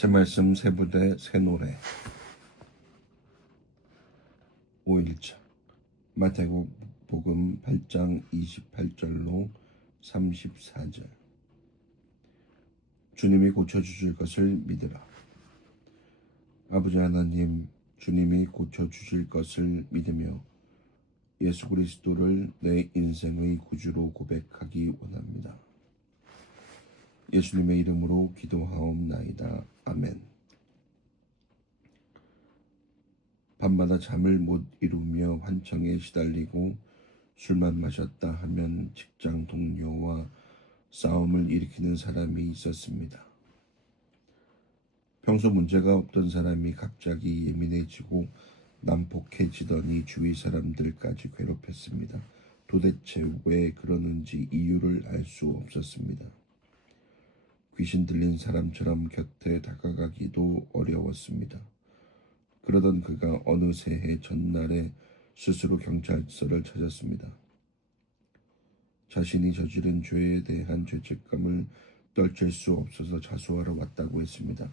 새 말씀, 새 부대, 새 노래. 5일차 마태복음 8장 28절로 34절. 주님이 고쳐주실 것을 믿으라. 아버지 하나님, 주님이 고쳐주실 것을 믿으며 예수 그리스도를 내 인생의 구주로 고백하기 원합니다. 예수님의 이름으로 기도하옵나이다. 아멘. 밤마다 잠을 못 이루며 환청에 시달리고 술만 마셨다 하면 직장 동료와 싸움을 일으키는 사람이 있었습니다. 평소 문제가 없던 사람이 갑자기 예민해지고 난폭해지더니 주위 사람들까지 괴롭혔습니다. 도대체 왜 그러는지 이유를 알 수 없었습니다. 귀신 들린 사람처럼 곁에 다가가기도 어려웠습니다. 그러던 그가 어느 새해 전날에 스스로 경찰서를 찾았습니다. 자신이 저지른 죄에 대한 죄책감을 떨칠 수 없어서 자수하러 왔다고 했습니다.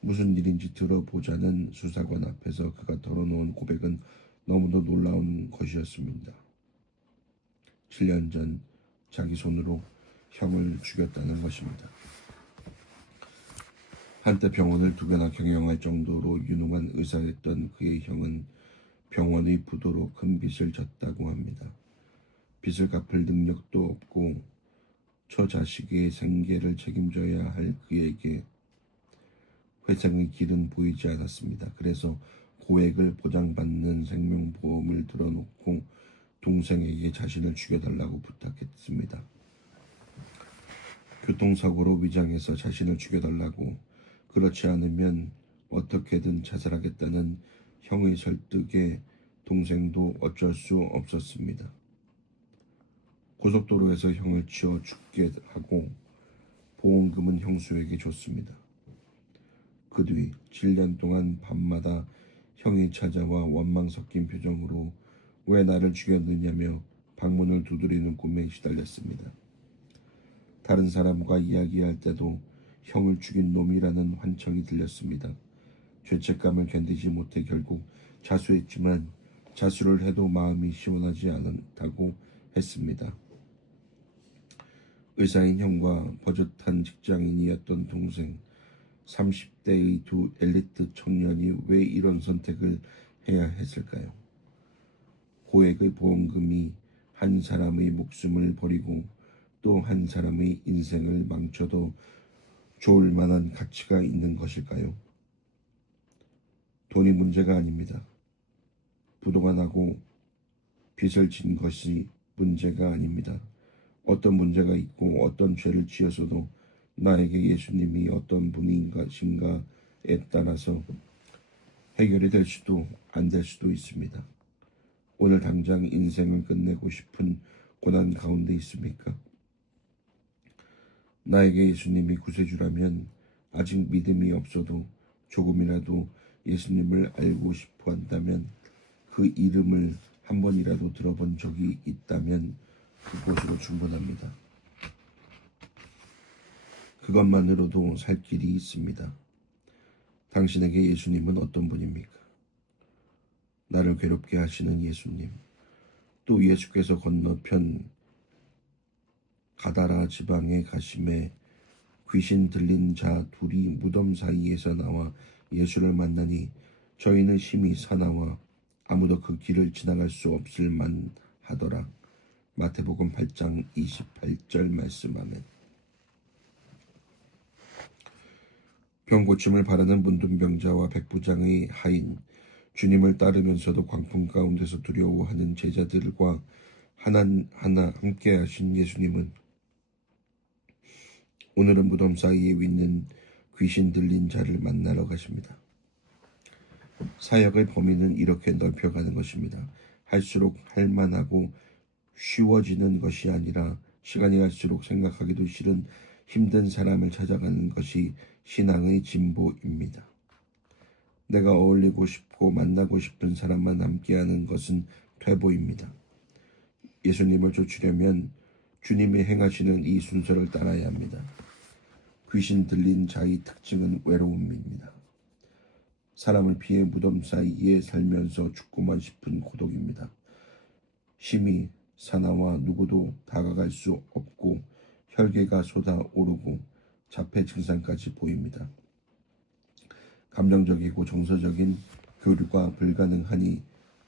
무슨 일인지 들어보자는 수사관 앞에서 그가 털어놓은 고백은 너무도 놀라운 것이었습니다. 7년 전 자기 손으로 형을 죽였다는 것입니다. 한때 병원을 2개나 경영할 정도로 유능한 의사였던 그의 형은 병원의 부도로 큰 빚을 졌다고 합니다. 빚을 갚을 능력도 없고 처자식의 생계를 책임져야 할 그에게 회생의 길은 보이지 않았습니다. 그래서 고액을 보장받는 생명보험을 들어놓고 동생에게 자신을 죽여달라고 부탁했습니다. 교통사고로 위장해서 자신을 죽여달라고, 그렇지 않으면 어떻게든 자살하겠다는 형의 설득에 동생도 어쩔 수 없었습니다. 고속도로에서 형을 치어 죽게 하고 보험금은 형수에게 줬습니다. 그 뒤 7년 동안 밤마다 형이 찾아와 원망 섞인 표정으로 왜 나를 죽였느냐며 방문을 두드리는 꿈에 시달렸습니다. 다른 사람과 이야기할 때도 형을 죽인 놈이라는 환청이 들렸습니다. 죄책감을 견디지 못해 결국 자수했지만 자수를 해도 마음이 시원하지 않다고 했습니다. 의사인 형과 버젓한 직장인이었던 동생, 30대의 두 엘리트 청년이 왜 이런 선택을 해야 했을까요? 고액의 보험금이 한 사람의 목숨을 버리고 또 한 사람의 인생을 망쳐도 좋을 만한 가치가 있는 것일까요? 돈이 문제가 아닙니다. 부도가 나고 빚을 진 것이 문제가 아닙니다. 어떤 문제가 있고 어떤 죄를 지어서도 나에게 예수님이 어떤 분인 것인가에 따라서 해결이 될 수도 안 될 수도 있습니다. 오늘 당장 인생을 끝내고 싶은 고난 가운데 있습니까? 나에게 예수님이 구세주라면 아직 믿음이 없어도 조금이라도 예수님을 알고 싶어 한다면, 그 이름을 한 번이라도 들어본 적이 있다면 그것으로 충분합니다. 그것만으로도 살 길이 있습니다. 당신에게 예수님은 어떤 분입니까? 나를 괴롭게 하시는 예수님, 또 예수께서 건너편 가다라 지방에 가심에 귀신 들린 자 둘이 무덤 사이에서 나와 예수를 만나니 저희는 심히 사나워 아무도 그 길을 지나갈 수 없을 만하더라. 마태복음 8장 28절 말씀. 아멘. 병고침을 바라는 문둥병자와 백부장의 하인, 주님을 따르면서도 광풍 가운데서 두려워하는 제자들과 하나하나 함께 하신 예수님은 오늘은 무덤 사이에 있는 귀신 들린 자를 만나러 가십니다. 사역의 범위는 이렇게 넓혀가는 것입니다. 할수록 할만하고 쉬워지는 것이 아니라 시간이 갈수록 생각하기도 싫은 힘든 사람을 찾아가는 것이 신앙의 진보입니다. 내가 어울리고 싶고 만나고 싶은 사람만 함께하는 것은 퇴보입니다. 예수님을 쫓으려면 주님이 행하시는 이 순서를 따라야 합니다. 귀신 들린 자의 특징은 외로움입니다. 사람을 피해 무덤 사이에 살면서 죽고만 싶은 고독입니다. 심히 사나워 누구도 다가갈 수 없고 혈계가 쏟아오르고 자폐 증상까지 보입니다. 감정적이고 정서적인 교류가 불가능하니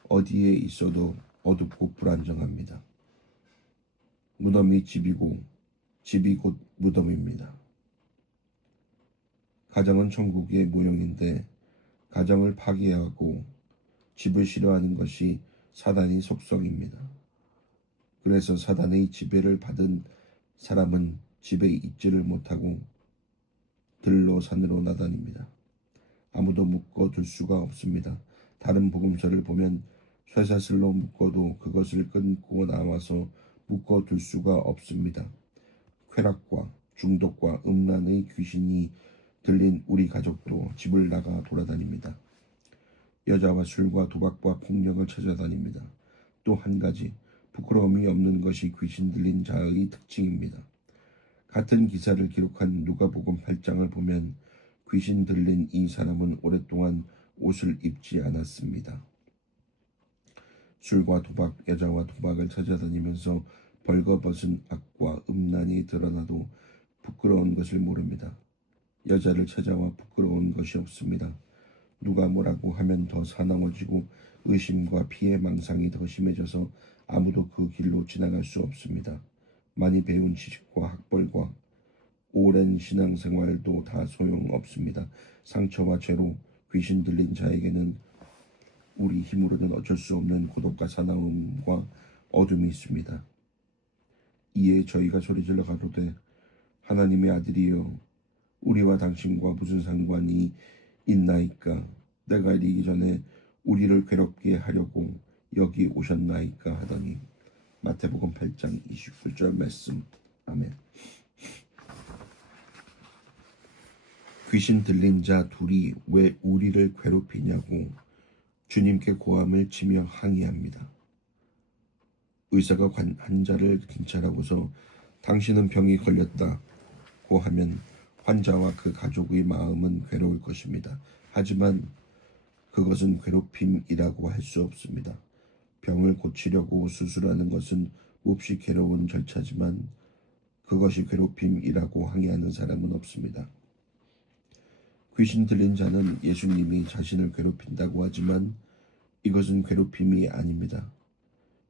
어디에 있어도 어둡고 불안정합니다. 무덤이 집이고 집이 곧 무덤입니다. 가정은 천국의 모형인데 가정을 파괴하고 집을 싫어하는 것이 사단의 속성입니다. 그래서 사단의 지배를 받은 사람은 집에 있지를 못하고 들로 산으로 나다닙니다. 아무도 묶어둘 수가 없습니다. 다른 복음서를 보면 쇠사슬로 묶어도 그것을 끊고 나와서 묶어둘 수가 없습니다. 쾌락과 중독과 음란의 귀신이 들린 우리 가족도 집을 나가 돌아다닙니다. 여자와 술과 도박과 폭력을 찾아다닙니다. 또 한 가지 부끄러움이 없는 것이 귀신 들린 자의 특징입니다. 같은 기사를 기록한 누가복음 8장을 보면 귀신 들린 이 사람은 오랫동안 옷을 입지 않았습니다. 술과 도박, 여자와 도박을 찾아다니면서 벌거벗은 악과 음란이 드러나도 부끄러운 것을 모릅니다. 여자를 찾아와 부끄러운 것이 없습니다. 누가 뭐라고 하면 더 사나워지고 의심과 피해망상이 더 심해져서 아무도 그 길로 지나갈 수 없습니다. 많이 배운 지식과 학벌과 오랜 신앙생활도 다 소용없습니다. 상처와 죄로 귀신 들린 자에게는 우리 힘으로는 어쩔 수 없는 고독과 사나움과 어둠이 있습니다. 이에 저희가 소리질러 가로되 하나님의 아들이여 우리와 당신과 무슨 상관이 있나이까? 때가 이르기 전에 우리를 괴롭게 하려고 여기 오셨나이까 하더니 마태복음 8장 29절 말씀. 아멘. 귀신 들린 자 둘이 왜 우리를 괴롭히냐고 주님께 고함을 치며 항의합니다. 의사가 환자를 진찰하고서 당신은 병이 걸렸다고 하면 환자와 그 가족의 마음은 괴로울 것입니다. 하지만 그것은 괴롭힘이라고 할 수 없습니다. 병을 고치려고 수술하는 것은 몹시 괴로운 절차지만 그것이 괴롭힘이라고 항의하는 사람은 없습니다. 귀신 들린 자는 예수님이 자신을 괴롭힌다고 하지만 이것은 괴롭힘이 아닙니다.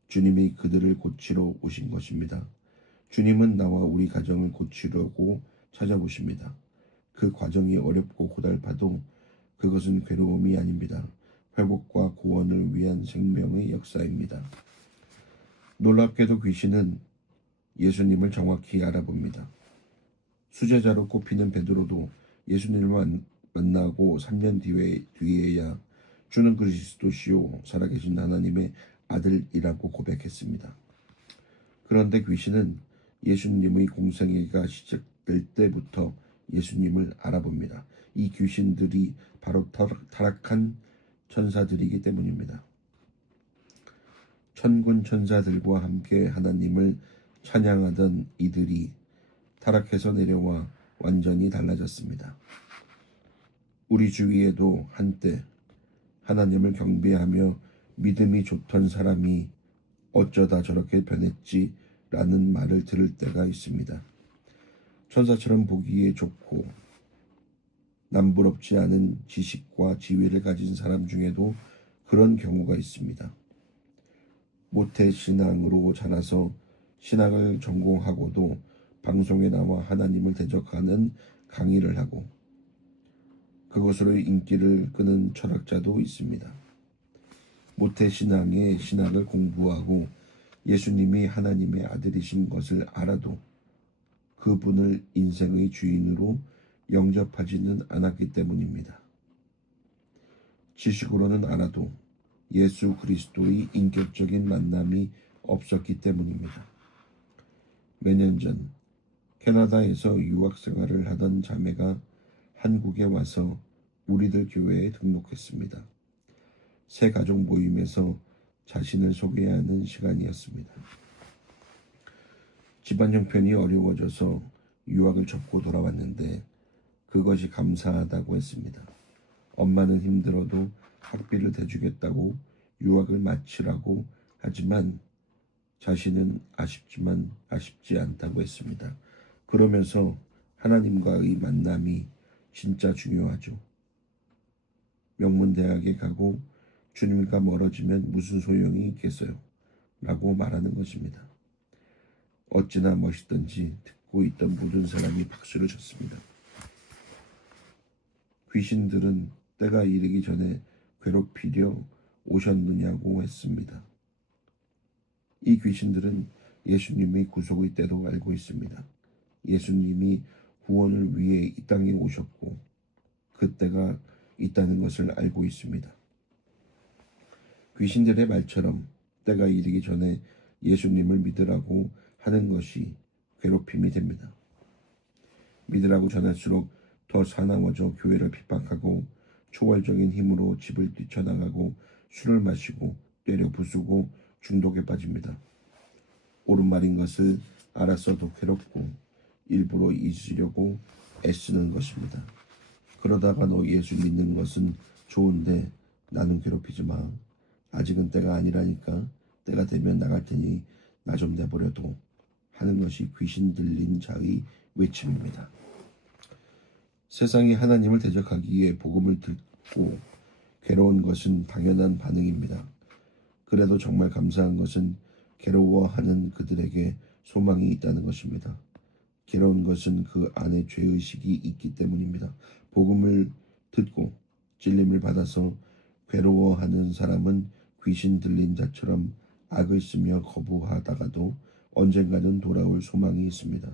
주님이 그들을 고치러 오신 것입니다. 주님은 나와 우리 가정을 고치려고 찾아보십니다. 그 과정이 어렵고 고달파도 그것은 괴로움이 아닙니다. 회복과 구원을 위한 생명의 역사입니다. 놀랍게도 귀신은 예수님을 정확히 알아봅니다. 수제자로 꼽히는 베드로도 예수님을 만나고 3년 뒤에야 주는 그리스도시요 살아계신 하나님의 아들이라고 고백했습니다. 그런데 귀신은 예수님의 공생애가 시작될 때부터 예수님을 알아봅니다. 이 귀신들이 바로 타락한 천사들이기 때문입니다. 천군 천사들과 함께 하나님을 찬양하던 이들이 타락해서 내려와 완전히 달라졌습니다. 우리 주위에도 한때 하나님을 경배하며 믿음이 좋던 사람이 어쩌다 저렇게 변했지 라는 말을 들을 때가 있습니다. 천사처럼 보기에 좋고 남부럽지 않은 지식과 지위를 가진 사람 중에도 그런 경우가 있습니다. 모태신앙으로 자라서 신학을 전공하고도 방송에 나와 하나님을 대적하는 강의를 하고 그것으로 인기를 끄는 철학자도 있습니다. 모태신앙의 신학을 공부하고 예수님이 하나님의 아들이신 것을 알아도 그분을 인생의 주인으로 영접하지는 않았기 때문입니다. 지식으로는 알아도 예수 그리스도의 인격적인 만남이 없었기 때문입니다. 몇 년 전 캐나다에서 유학생활을 하던 자매가 한국에 와서 우리들 교회에 등록했습니다. 새 가족 모임에서 자신을 소개하는 시간이었습니다. 집안 형편이 어려워져서 유학을 접고 돌아왔는데 그것이 감사하다고 했습니다. 엄마는 힘들어도 학비를 대주겠다고 유학을 마치라고 하지만 자신은 아쉽지 않다고 했습니다. 그러면서 하나님과의 만남이 진짜 중요하죠. 명문대학에 가고 주님과 멀어지면 무슨 소용이 있겠어요? 라고 말하는 것입니다. 어찌나 멋있던지 듣고 있던 모든 사람이 박수를 쳤습니다. 귀신들은 때가 이르기 전에 괴롭히려 오셨느냐고 했습니다. 이 귀신들은 예수님의 구속의 때도 알고 있습니다. 예수님이 구원을 위해 이 땅에 오셨고 그 때가 있다는 것을 알고 있습니다. 귀신들의 말처럼 때가 이르기 전에 예수님을 믿으라고 하는 것이 괴롭힘이 됩니다. 믿으라고 전할수록 더 사나워져 교회를 핍박하고 초월적인 힘으로 집을 뛰쳐나가고 술을 마시고 때려 부수고 중독에 빠집니다. 옳은 말인 것을 알았어도 괴롭고 일부러 잊으려고 애쓰는 것입니다. 그러다가 너 예수 믿는 것은 좋은데 나는 괴롭히지 마. 아직은 때가 아니라니까. 때가 되면 나갈 테니 나 좀 내버려둬 하는 것이 귀신 들린 자의 외침입니다. 세상이 하나님을 대적하기에 복음을 듣고 괴로운 것은 당연한 반응입니다. 그래도 정말 감사한 것은 괴로워하는 그들에게 소망이 있다는 것입니다. 괴로운 것은 그 안에 죄의식이 있기 때문입니다. 복음을 듣고 찔림을 받아서 괴로워하는 사람은 귀신 들린 자처럼 악을 쓰며 거부하다가도 언젠가는 돌아올 소망이 있습니다.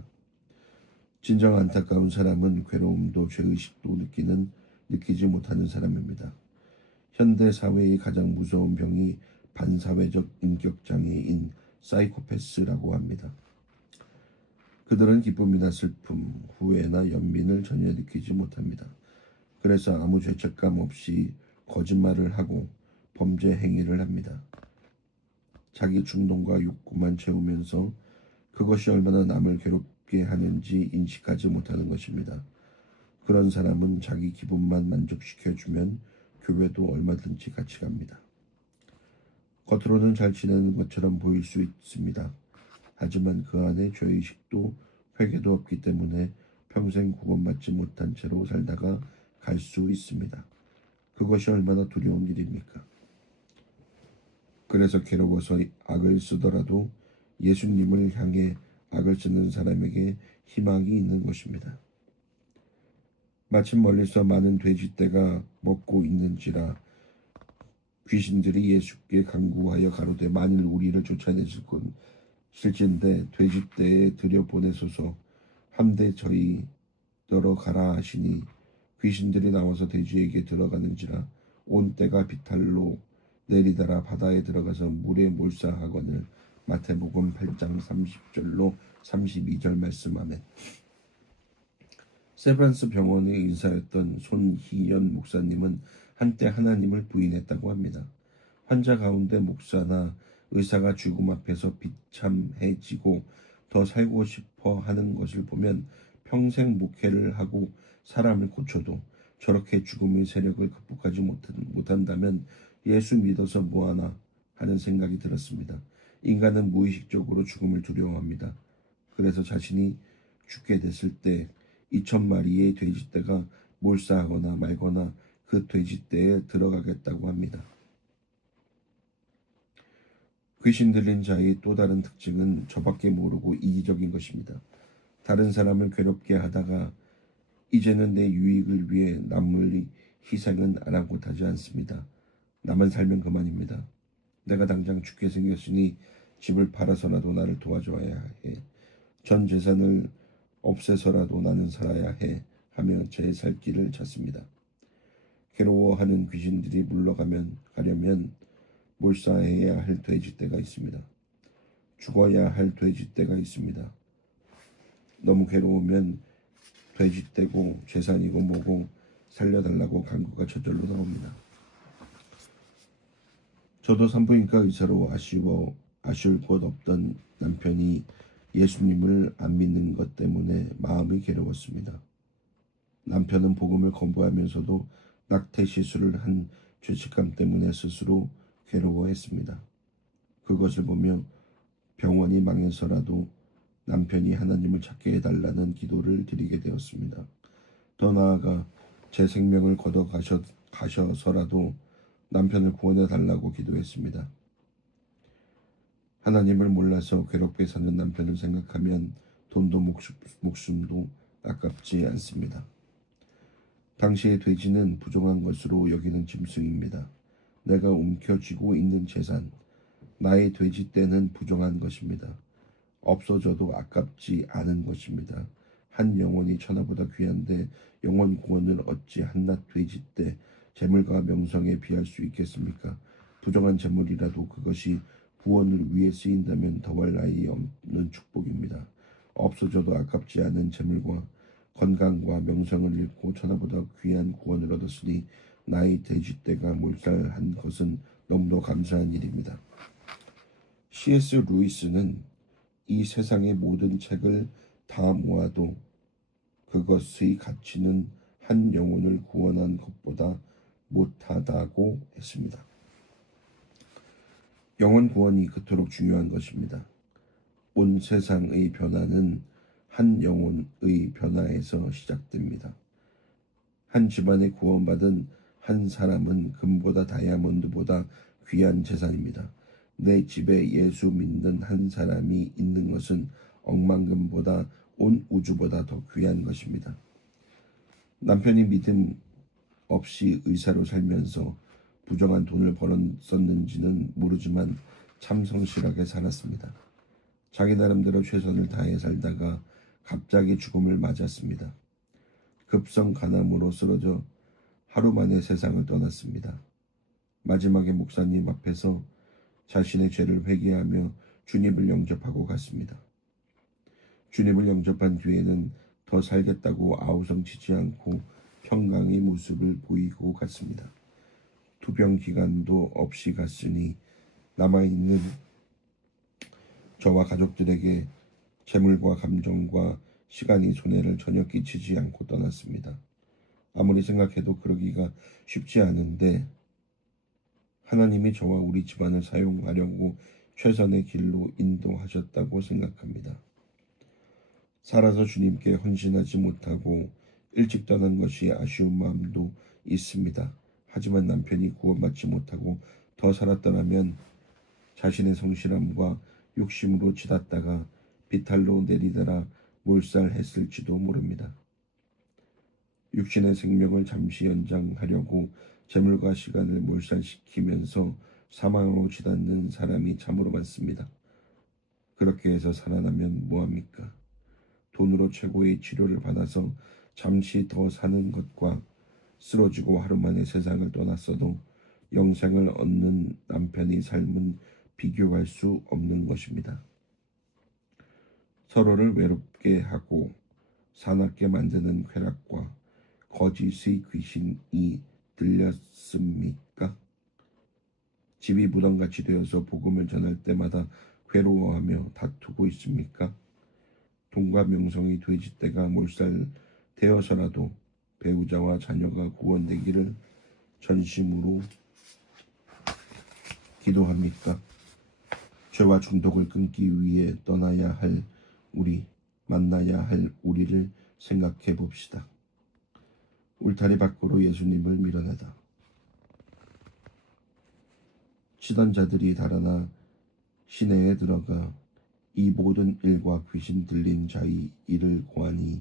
진정 안타까운 사람은 괴로움도 죄의식도 느끼지 못하는 사람입니다. 현대 사회의 가장 무서운 병이 반사회적 인격장애인 사이코패스라고 합니다. 그들은 기쁨이나 슬픔, 후회나 연민을 전혀 느끼지 못합니다. 그래서 아무 죄책감 없이 거짓말을 하고 범죄 행위를 합니다. 자기 충동과 욕구만 채우면서 그것이 얼마나 남을 괴롭게 하는지 인식하지 못하는 것입니다. 그런 사람은 자기 기분만 만족시켜주면 교회도 얼마든지 같이 갑니다. 겉으로는 잘 지내는 것처럼 보일 수 있습니다. 하지만 그 안에 죄의식도 회개도 없기 때문에 평생 구원받지 못한 채로 살다가 갈 수 있습니다. 그것이 얼마나 두려운 일입니까? 그래서 괴로워서 악을 쓰더라도 예수님을 향해 악을 쓰는 사람에게 희망이 있는 것입니다. 마침 멀리서 많은 돼지떼가 먹고 있는지라 귀신들이 예수께 간구하여 가로되 만일 우리를 쫓아내실진대 돼지떼에 들여보내소서 함대 저희더러 가라 하시니 귀신들이 나와서 돼지에게 들어가는지라 온 떼가 비탈로 내리다라 바다에 들어가서 물에 몰사하거늘 마태복음 8장 30절로 32절 말씀. 아멘. 세브란스 병원의 의사였던 손희연 목사님은 한때 하나님을 부인했다고 합니다. 환자 가운데 목사나 의사가 죽음 앞에서 비참해지고 더 살고 싶어 하는 것을 보면 평생 목회를 하고 사람을 고쳐도 저렇게 죽음의 세력을 극복하지 못한다면 예수 믿어서 뭐하나 하는 생각이 들었습니다. 인간은 무의식적으로 죽음을 두려워합니다. 그래서 자신이 죽게 됐을 때 2,000마리의 돼지떼가 몰사하거나 말거나 그 돼지떼에 들어가겠다고 합니다. 귀신 들린 자의 또 다른 특징은 저밖에 모르고 이기적인 것입니다. 다른 사람을 괴롭게 하다가 이제는 내 유익을 위해 남의 희생은 아랑곳하지 않습니다. 나만 살면 그만입니다. 내가 당장 죽게 생겼으니 집을 팔아서라도 나를 도와줘야 해. 전 재산을 없애서라도 나는 살아야 해 하며 제 살 길을 찾습니다. 괴로워하는 귀신들이 물러가려면 몰사해야 할 돼지떼가 있습니다. 죽어야 할 돼지떼가 있습니다. 너무 괴로우면 돼지떼고 재산이고 뭐고 살려달라고 간구가 저절로 나옵니다. 저도 산부인과 의사로 아쉬울 것 없던 남편이 예수님을 안 믿는 것 때문에 마음이 괴로웠습니다. 남편은 복음을 거부하면서도 낙태 시술을 한 죄책감 때문에 스스로 괴로워했습니다. 그것을 보며 병원이 망해서라도 남편이 하나님을 찾게 해달라는 기도를 드리게 되었습니다. 더 나아가 제 생명을 걷어 가셔서라도 남편을 구원해 달라고 기도했습니다. 하나님을 몰라서 괴롭게 사는 남편을 생각하면 돈도 목숨도 아깝지 않습니다. 당시의 돼지는 부정한 것으로 여기는 짐승입니다. 내가 움켜쥐고 있는 재산, 나의 돼지 떼는 부정한 것입니다. 없어져도 아깝지 않은 것입니다. 한 영혼이 천하보다 귀한데 영혼 구원을 어찌 한낱 돼지 떼 재물과 명성에 비할 수 있겠습니까? 부정한 재물이라도 그것이 구원을 위해 쓰인다면 더할 나위 없는 축복입니다. 없어져도 아깝지 않은 재물과 건강과 명성을 잃고 천하보다 귀한 구원을 얻었으니 나의 돼지떼가 몰살한 것은 너무도 감사한 일입니다. C.S. 루이스는 이 세상의 모든 책을 다 모아도 그것의 가치는 한 영혼을 구원한 것보다 못하다고 했습니다. 영혼 구원이 그토록 중요한 것입니다. 온 세상의 변화는 한 영혼의 변화에서 시작됩니다. 한 집안에 구원받은 한 사람은 금보다 다이아몬드보다 귀한 재산입니다. 내 집에 예수 믿는 한 사람이 있는 것은 억만금보다 온 우주보다 더 귀한 것입니다. 남편이 믿음 없이 의사로 살면서 부정한 돈을 벌었었는지는 모르지만 참 성실하게 살았습니다. 자기 나름대로 최선을 다해 살다가 갑자기 죽음을 맞았습니다. 급성 간암으로 쓰러져 하루 만에 세상을 떠났습니다. 마지막에 목사님 앞에서 자신의 죄를 회개하며 주님을 영접하고 갔습니다. 주님을 영접한 뒤에는 더 살겠다고 아우성치지 않고 평강의 모습을 보이고 갔습니다. 투병 기간도 없이 갔으니 남아있는 저와 가족들에게 재물과 감정과 시간이 손해를 전혀 끼치지 않고 떠났습니다. 아무리 생각해도 그러기가 쉽지 않은데 하나님이 저와 우리 집안을 사용하려고 최선의 길로 인도하셨다고 생각합니다. 살아서 주님께 헌신하지 못하고 일찍 떠난 것이 아쉬운 마음도 있습니다. 하지만 남편이 구원받지 못하고 더 살았더라면 자신의 성실함과 욕심으로 치닫다가 비탈로 내리더라 몰살했을지도 모릅니다. 육신의 생명을 잠시 연장하려고 재물과 시간을 몰살시키면서 사망으로 치닫는 사람이 참으로 많습니다. 그렇게 해서 살아나면 뭐합니까? 돈으로 최고의 치료를 받아서 잠시 더 사는 것과 쓰러지고 하루 만에 세상을 떠났어도 영생을 얻는 남편의 삶은 비교할 수 없는 것입니다. 서로를 외롭게 하고 사납게 만드는 쾌락과 거짓의 귀신이 들렸습니까? 집이 무덤같이 되어서 복음을 전할 때마다 괴로워하며 다투고 있습니까? 돈과 명성이 돼지떼가 몰살되어서라도 배우자와 자녀가 구원되기를 전심으로 기도합니까? 죄와 중독을 끊기 위해 떠나야 할 우리, 만나야 할 우리를 생각해 봅시다. 울타리 밖으로 예수님을 밀어내다. 치던 자들이 달아나 시내에 들어가 이 모든 일과 귀신 들린 자의 일을 고하니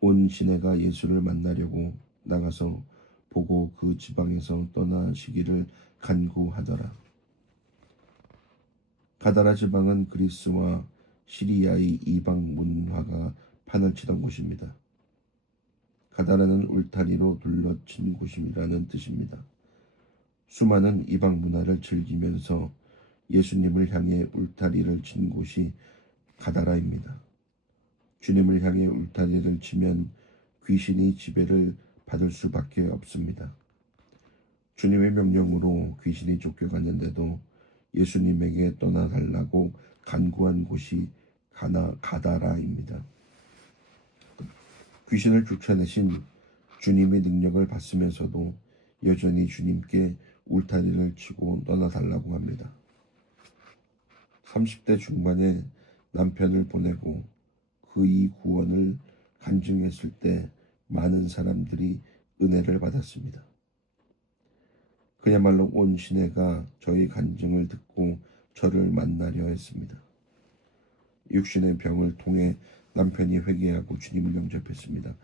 온 시내가 예수를 만나려고 나가서 보고 그 지방에서 떠나시기를 간구하더라. 가다라 지방은 그리스와 시리아의 이방 문화가 판을 치던 곳입니다. 가다라는 울타리로 둘러친 곳이라는 뜻입니다. 수많은 이방 문화를 즐기면서 예수님을 향해 울타리를 친 곳이 가다라입니다. 주님을 향해 울타리를 치면 귀신이 지배를 받을 수밖에 없습니다. 주님의 명령으로 귀신이 쫓겨갔는데도 예수님에게 떠나달라고 간구한 곳이 가다라입니다. 귀신을 쫓아내신 주님의 능력을 받으면서도 여전히 주님께 울타리를 치고 떠나달라고 합니다. 30대 중반에 남편을 보내고 그의 구원을 간증했을 때 많은 사람들이 은혜를 받았습니다. 그야말로 온 시내가 저희 간증을 듣고 저를 만나려 했습니다. 육신의 병을 통해 남편이 회개하고 주님을 영접했습니다.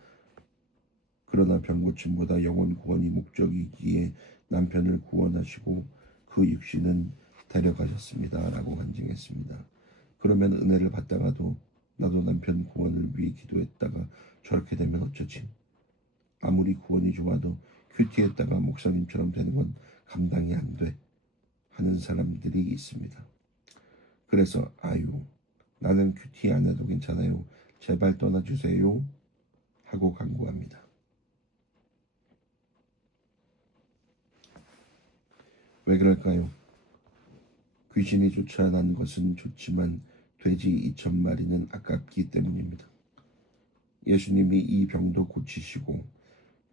그러나 병고침보다 영혼 구원이 목적이기에 남편을 구원하시고 그 육신은 데려가셨습니다. 라고 간증했습니다. 그러면 은혜를 받다가도 나도 남편 구원을 위해 기도했다가 저렇게 되면 어쩌지? 아무리 구원이 좋아도 큐티했다가 목사님처럼 되는 건 감당이 안 돼 하는 사람들이 있습니다. 그래서 나는 큐티 안 해도 괜찮아요. 제발 떠나주세요 하고 간구합니다. 왜 그럴까요? 귀신이 쫓아난 것은 좋지만 돼지 2,000마리는 아깝기 때문입니다. 예수님이 이 병도 고치시고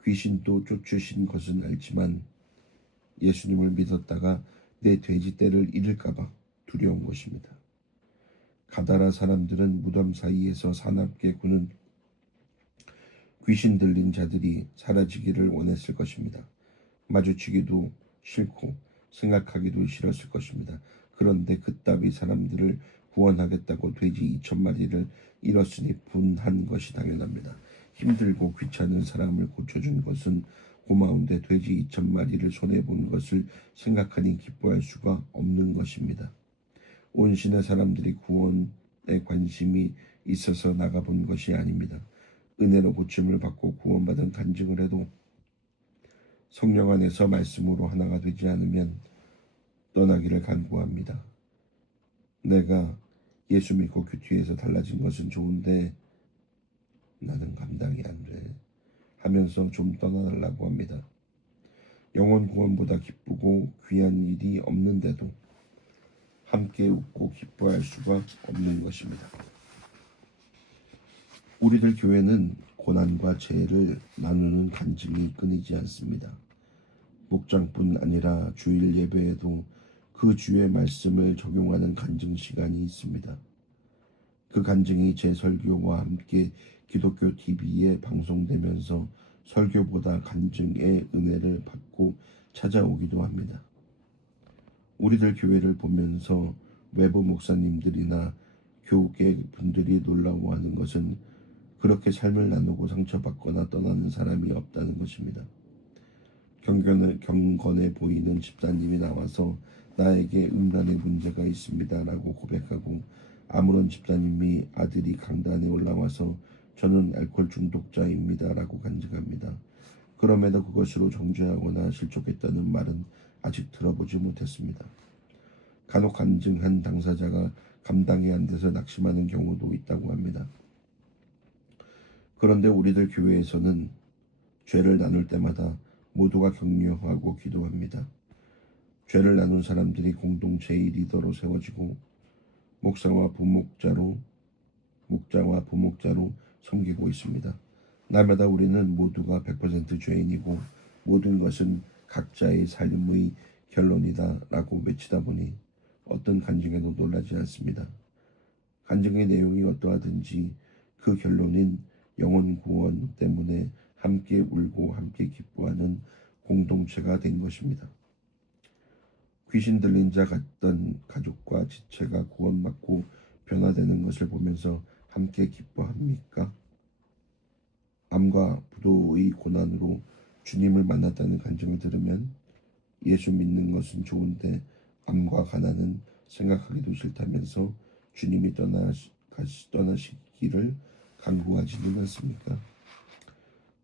귀신도 쫓으신 것은 알지만 예수님을 믿었다가 내 돼지떼를 잃을까봐 두려운 것입니다. 가다라 사람들은 무덤 사이에서 사납게 구는 귀신 들린 자들이 사라지기를 원했을 것입니다. 마주치기도 싫고 생각하기도 싫었을 것입니다. 그런데 그따위 사람들을 구원하겠다고 돼지 2,000마리를 잃었으니 분한 것이 당연합니다. 힘들고 귀찮은 사람을 고쳐준 것은 고마운데 돼지 2,000마리를 손해본 것을 생각하니 기뻐할 수가 없는 것입니다. 온 시내 사람들이 구원에 관심이 있어서 나가본 것이 아닙니다. 은혜로 고침을 받고 구원받은 간증을 해도 성령 안에서 말씀으로 하나가 되지 않으면 떠나기를 간구합니다. 내가 예수 믿고 큐티에서 달라진 것은 좋은데 나는 감당이 안 돼 하면서 좀 떠나달라고 합니다. 영혼 구원보다 기쁘고 귀한 일이 없는데도 함께 웃고 기뻐할 수가 없는 것입니다. 우리들 교회는 고난과 재해를 나누는 간증이 끊이지 않습니다. 목장뿐 아니라 주일 예배에도 그 주의 말씀을 적용하는 간증 시간이 있습니다. 그 간증이 제 설교와 함께 기독교 TV에 방송되면서 설교보다 간증의 은혜를 받고 찾아오기도 합니다. 우리들 교회를 보면서 외부 목사님들이나 교계 분들이 놀라워하는 것은 그렇게 삶을 나누고 상처받거나 떠나는 사람이 없다는 것입니다. 경건해 보이는 집사님이 나와서 나에게 음란의 문제가 있습니다 라고 고백하고 아무런 집사님이 아들이 강단에 올라와서 저는 알코올 중독자입니다 라고 간증합니다. 그럼에도 그것으로 정죄하거나 실족했다는 말은 아직 들어보지 못했습니다. 간혹 간증한 당사자가 감당이 안 돼서 낙심하는 경우도 있다고 합니다. 그런데 우리들 교회에서는 죄를 나눌 때마다 모두가 격려하고 기도합니다. 죄를 나눈 사람들이 공동체의 리더로 세워지고 목자와 부목자로 섬기고 있습니다. 날마다 우리는 모두가 100% 죄인이고 모든 것은 각자의 삶의 결론이다 라고 외치다 보니 어떤 간증에도 놀라지 않습니다. 간증의 내용이 어떠하든지 그 결론인 영혼 구원 때문에 함께 울고 함께 기뻐하는 공동체가 된 것입니다. 귀신 들린 자 같던 가족과 지체가 구원받고 변화되는 것을 보면서 함께 기뻐합니까? 암과 부도의 고난으로 주님을 만났다는 간증을 들으면 예수 믿는 것은 좋은데 암과 가난은 생각하기도 싫다면서 주님이 떠나시기를 간구하지는 않습니까?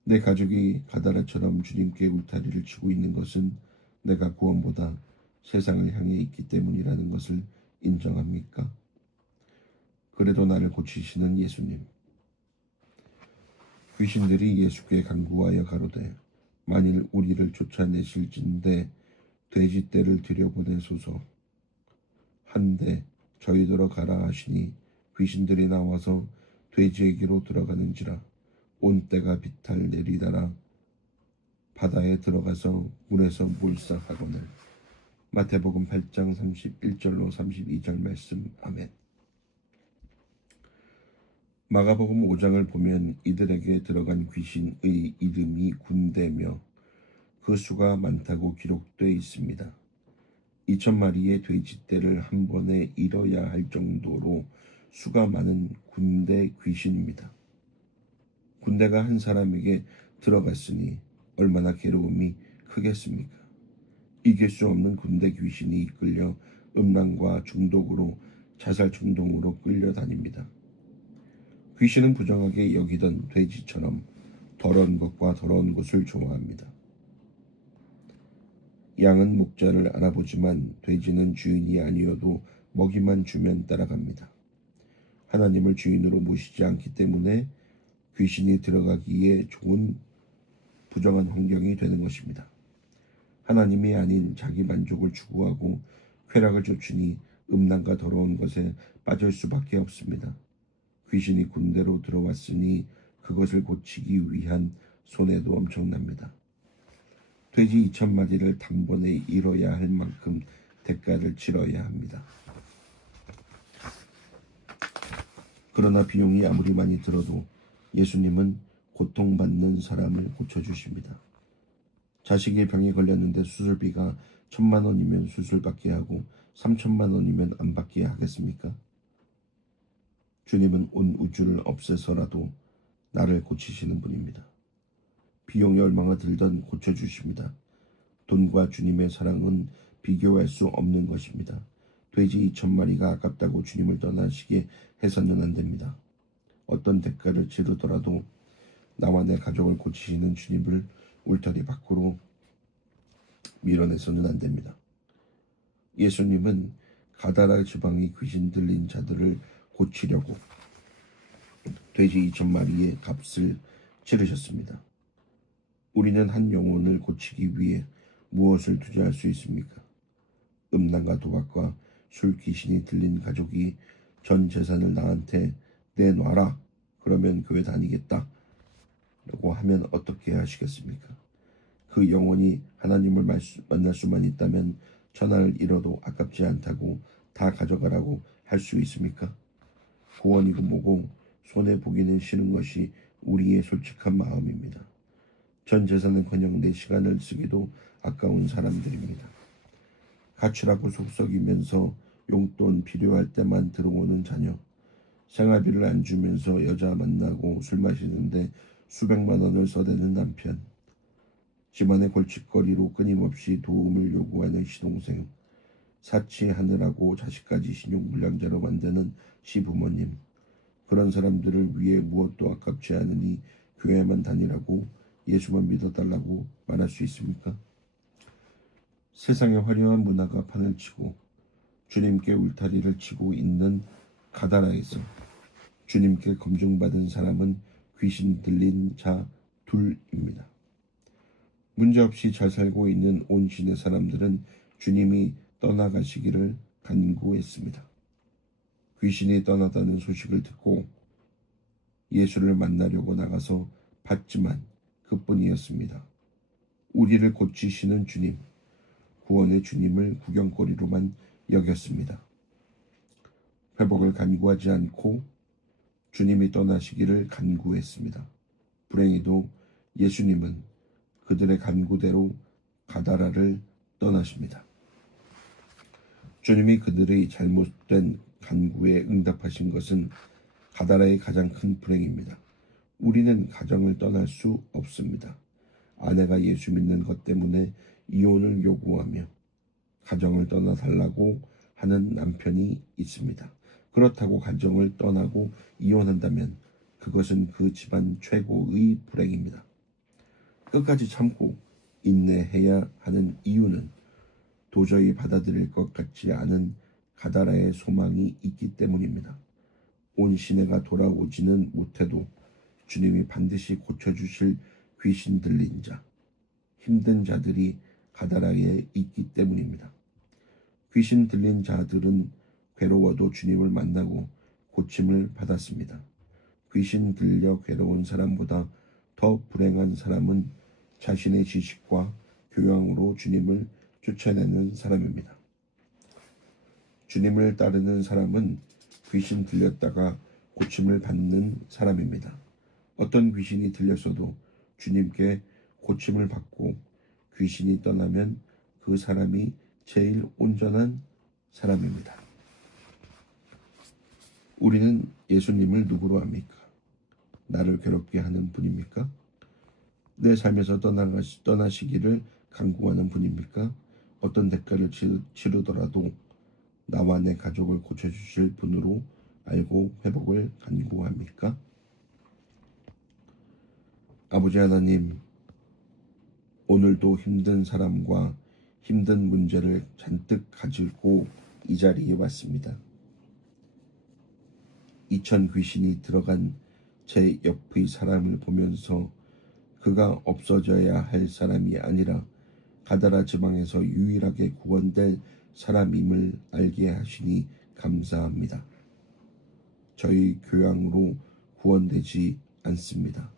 내 가족이 가다라처럼 주님께 울타리를 치고 있는 것은 내가 구원보다 세상을 향해 있기 때문이라는 것을 인정합니까? 그래도 나를 고치시는 예수님. 귀신들이 예수께 간구하여 가로되 만일 우리를 쫓아내실진대 돼지떼를 들여보내소서. 한데 저희더러 가라 하시니 귀신들이 나와서 돼지에게로 들어가는지라. 온 떼가 비탈 내리다라 바다에 들어가서 물에서 몰살하거늘. 마태복음 8장 31절로 32절 말씀. 아멘. 마가복음 5장을 보면 이들에게 들어간 귀신의 이름이 군대며 그 수가 많다고 기록되어 있습니다. 2,000마리의 돼지떼를 한 번에 잃어야 할 정도로 수가 많은 군대 귀신입니다. 군대가 한 사람에게 들어갔으니 얼마나 괴로움이 크겠습니까? 이길 수 없는 군대 귀신이 이끌려 음란과 중독으로 자살 충동으로 끌려다닙니다. 귀신은 부정하게 여기던 돼지처럼 더러운 것과 더러운 것을 좋아합니다. 양은 목자를 알아보지만 돼지는 주인이 아니어도 먹이만 주면 따라갑니다. 하나님을 주인으로 모시지 않기 때문에 귀신이 들어가기에 좋은 부정한 환경이 되는 것입니다. 하나님이 아닌 자기 만족을 추구하고 쾌락을 쫓으니 음란과 더러운 것에 빠질 수밖에 없습니다. 귀신이 군대로 들어왔으니 그것을 고치기 위한 손해도 엄청납니다. 돼지 2,000마리를 단번에 잃어야 할 만큼 대가를 치러야 합니다. 그러나 비용이 아무리 많이 들어도 예수님은 고통받는 사람을 고쳐주십니다. 자식이 병에 걸렸는데 수술비가 1,000만 원이면 수술받게 하고 3,000만 원이면 안 받게 하겠습니까? 주님은 온 우주를 없애서라도 나를 고치시는 분입니다. 비용이 얼마나 들든 고쳐주십니다. 돈과 주님의 사랑은 비교할 수 없는 것입니다. 돼지 2,000마리가 아깝다고 주님을 떠나시게 해서는 안 됩니다. 어떤 대가를 치르더라도 나와 내 가족을 고치시는 주님을 울타리 밖으로 밀어내서는 안 됩니다. 예수님은 가다라 지방의 귀신 들린 자들을 고치려고 돼지 2,000마리의 값을 치르셨습니다. 우리는 한 영혼을 고치기 위해 무엇을 투자할 수 있습니까? 음란과 도박과 술 귀신이 들린 가족이 전 재산을 나한테 내놔라. 그러면 교회 다니겠다. 라고 하면 어떻게 하시겠습니까? 그 영혼이 하나님을 만날 수만 있다면 천하를 잃어도 아깝지 않다고 다 가져가라고 할 수 있습니까? 구원이고 뭐고 손해보기는 싫은 것이 우리의 솔직한 마음입니다. 전 재산은커녕 내 시간을 쓰기도 아까운 사람들입니다. 가출하고 속썩이면서 용돈 필요할 때만 들어오는 자녀, 생활비를 안 주면서 여자 만나고 술 마시는데 수백만 원을 써대는 남편, 집안의 골칫거리로 끊임없이 도움을 요구하는 시동생, 사치하느라고 자식까지 신용불량자로 만드는 시부모님, 그런 사람들을 위해 무엇도 아깝지 않으니 교회만 다니라고 예수만 믿어달라고 말할 수 있습니까? 세상의 화려한 문화가 판을 치고 주님께 울타리를 치고 있는 가다라에서 주님께 검증받은 사람은 귀신 들린 자 둘입니다. 문제없이 잘 살고 있는 온 시내 사람들은 주님이 떠나가시기를 간구했습니다. 귀신이 떠나다는 소식을 듣고 예수를 만나려고 나가서 봤지만 그뿐이었습니다. 우리를 고치시는 주님, 구원의 주님을 구경거리로만 여겼습니다. 회복을 간구하지 않고 주님이 떠나시기를 간구했습니다. 불행히도 예수님은 그들의 간구대로 가다라를 떠나십니다. 주님이 그들의 잘못된 간구에 응답하신 것은 가다라의 가장 큰 불행입니다. 우리는 가정을 떠날 수 없습니다. 아내가 예수 믿는 것 때문에 이혼을 요구하며 가정을 떠나달라고 하는 남편이 있습니다. 그렇다고 가정을 떠나고 이혼한다면 그것은 그 집안 최고의 불행입니다. 끝까지 참고 인내해야 하는 이유는 도저히 받아들일 것 같지 않은 가다라의 소망이 있기 때문입니다. 온 시내가 돌아오지는 못해도 주님이 반드시 고쳐주실 귀신 들린 자, 힘든 자들이 가다라에 있기 때문입니다. 귀신 들린 자들은 괴로워도 주님을 만나고 고침을 받았습니다. 귀신 들려 괴로운 사람보다 더 불행한 사람은 자신의 지식과 교양으로 주님을 쫓아내는 사람입니다. 주님을 따르는 사람은 귀신 들렸다가 고침을 받는 사람입니다. 어떤 귀신이 들렸어도 주님께 고침을 받고 귀신이 떠나면 그 사람이 제일 온전한 사람입니다. 우리는 예수님을 누구로 압니까? 나를 괴롭게 하는 분입니까? 내 삶에서 떠나시기를 간구하는 분입니까? 어떤 대가를 치르더라도 나와 내 가족을 고쳐주실 분으로 알고 회복을 간구합니까? 아버지 하나님, 오늘도 힘든 사람과 힘든 문제를 잔뜩 가지고 이 자리에 왔습니다. 이천 귀신이 들어간 제 옆의 사람을 보면서 그가 없어져야 할 사람이 아니라 가다라 지방에서 유일하게 구원될 사람임을 알게 하시니 감사합니다. 저희 교양으로 구원되지 않습니다.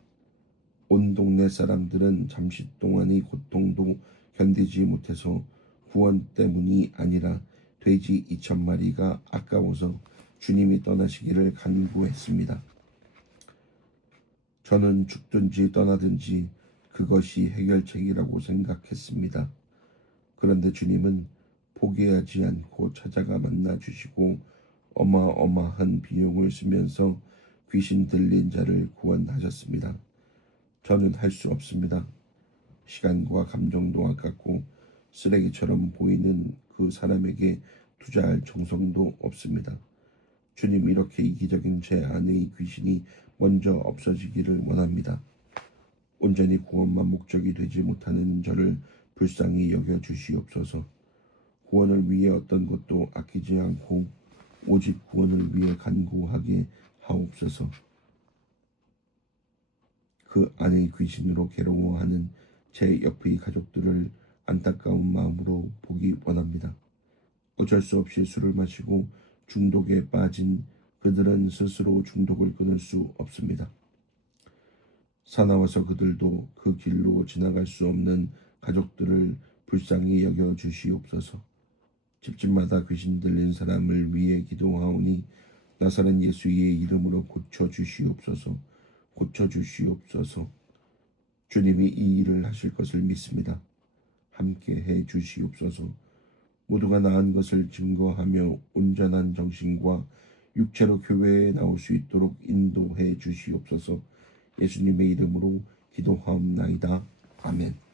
온 동네 사람들은 잠시 동안의 고통도 견디지 못해서 구원 때문이 아니라 돼지 2,000마리가 아까워서 주님이 떠나시기를 간구했습니다. 저는 죽든지 떠나든지 그것이 해결책이라고 생각했습니다. 그런데 주님은 포기하지 않고 찾아가 만나주시고 어마어마한 비용을 쓰면서 귀신 들린 자를 구원하셨습니다. 저는 할 수 없습니다. 시간과 감정도 아깝고 쓰레기처럼 보이는 그 사람에게 투자할 정성도 없습니다. 주님, 이렇게 이기적인 제 안의 귀신이 먼저 없어지기를 원합니다. 온전히 구원만 목적이 되지 못하는 저를 불쌍히 여겨주시옵소서. 구원을 위해 어떤 것도 아끼지 않고 오직 구원을 위해 간구하게 하옵소서. 그 안의 귀신으로 괴로워하는 제 옆의 가족들을 안타까운 마음으로 보기 원합니다. 어쩔 수 없이 술을 마시고 중독에 빠진 그들은 스스로 중독을 끊을 수 없습니다. 사나워서 그들도 그 길로 지나갈 수 없는 가족들을 불쌍히 여겨 주시옵소서. 집집마다 귀신 들린 사람을 위해 기도하오니 나사렛 예수의 이름으로 고쳐주시옵소서. 고쳐주시옵소서. 주님이 이 일을 하실 것을 믿습니다. 함께 해 주시옵소서. 모두가 나은 것을 증거하며 온전한 정신과 육체로 교회에 나올 수 있도록 인도해 주시옵소서. 예수님의 이름으로 기도하옵나이다. 아멘.